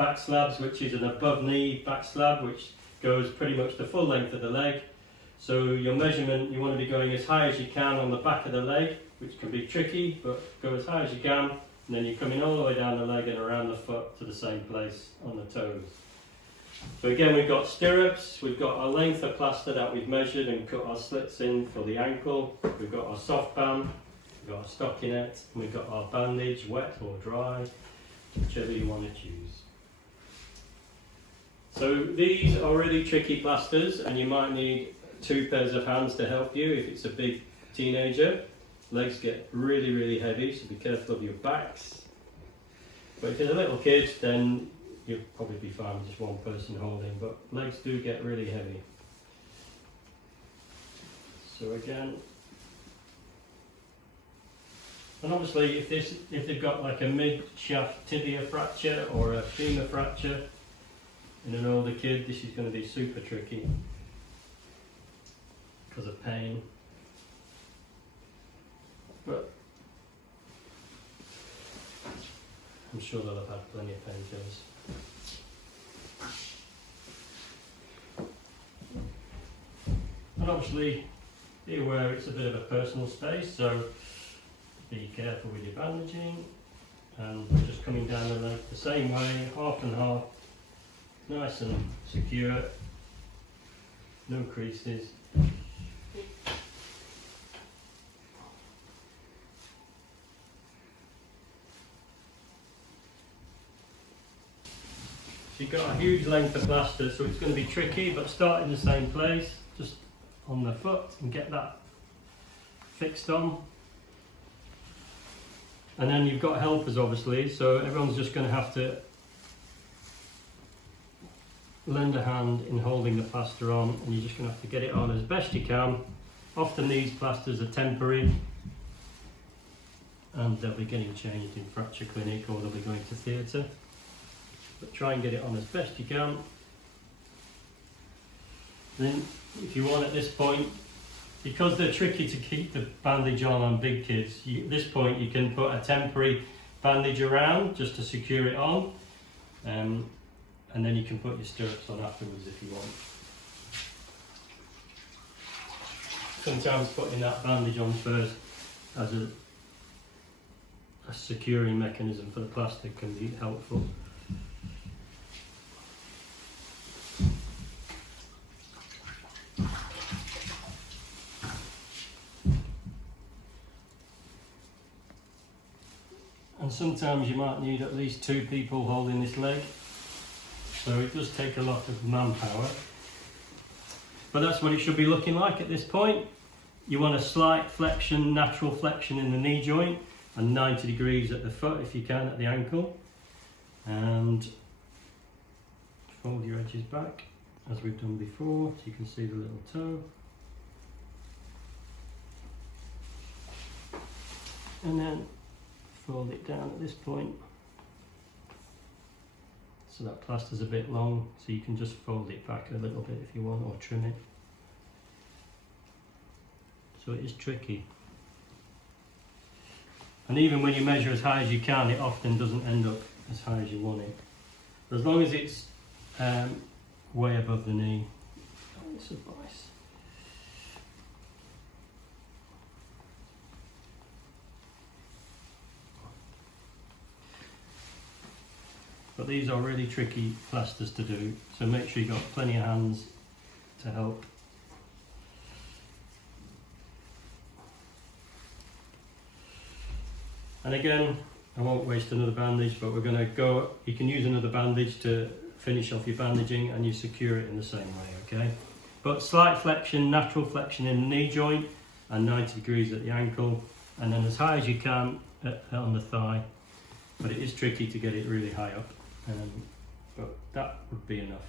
back slabs, which is an above knee back slab, which goes pretty much the full length of the leg. So your measurement, you want to be going as high as you can on the back of the leg, which can be tricky, but go as high as you can, and then you're coming all the way down the leg and around the foot to the same place on the toes. So again, we've got stirrups, we've got our length of plaster that we've measured and cut our slits in for the ankle, we've got our soft band, we've got our stockinette, and we've got our bandage, wet or dry, whichever you want to choose. So these are really tricky plasters, and you might need 2 pairs of hands to help you if it's a big teenager. Legs get really, really heavy, so be careful of your backs. But if it's a little kid, then you'll probably be fine with just one person holding, but legs do get really heavy. So again, and obviously if they've got like a mid-shaft tibia fracture or a femur fracture in an older kid, this is going to be super tricky because of pain. But I'm sure they'll have had plenty of painkillers. And obviously, be aware it's a bit of a personal space, so be careful with your bandaging, and just coming down the leg the same way, half and half, nice and secure, no creases. You've got a huge length of plaster, so it's going to be tricky, but start in the same place, just on the foot, and get that fixed on. And then you've got helpers obviously, so everyone's just going to have to lend a hand in holding the plaster on, and you're just going to have to get it on as best you can. Often these plasters are temporary, and they'll be getting changed in fracture clinic, or they'll be going to theatre. But try and get it on as best you can. Then if you want at this point, because they're tricky to keep the bandage on big kids, at this point you can put a temporary bandage around just to secure it on, and then you can put your stirrups on afterwards if you want. Sometimes putting that bandage on first as a securing mechanism for the plaster can be helpful. And sometimes you might need at least 2 people holding this leg, so it does take a lot of manpower. But that's what it should be looking like at this point. You want a slight flexion, natural flexion in the knee joint, and 90 degrees at the foot if you can, at the ankle. And fold your edges back as we've done before, so you can see the little toe. And then fold it down at this point, so that plaster's a bit long, so you can just fold it back a little bit if you want, or trim it. So it is tricky, and even when you measure as high as you can, it often doesn't end up as high as you want it. But as long as it's way above the knee, it's suffice. But these are really tricky plasters to do, so make sure you've got plenty of hands to help. And again, I won't waste another bandage, but we're going to go, you can use another bandage to finish off your bandaging, and you secure it in the same way, okay? But slight flexion, natural flexion in the knee joint, and 90 degrees at the ankle, and then as high as you can on the thigh. But it is tricky to get it really high up, but that would be enough.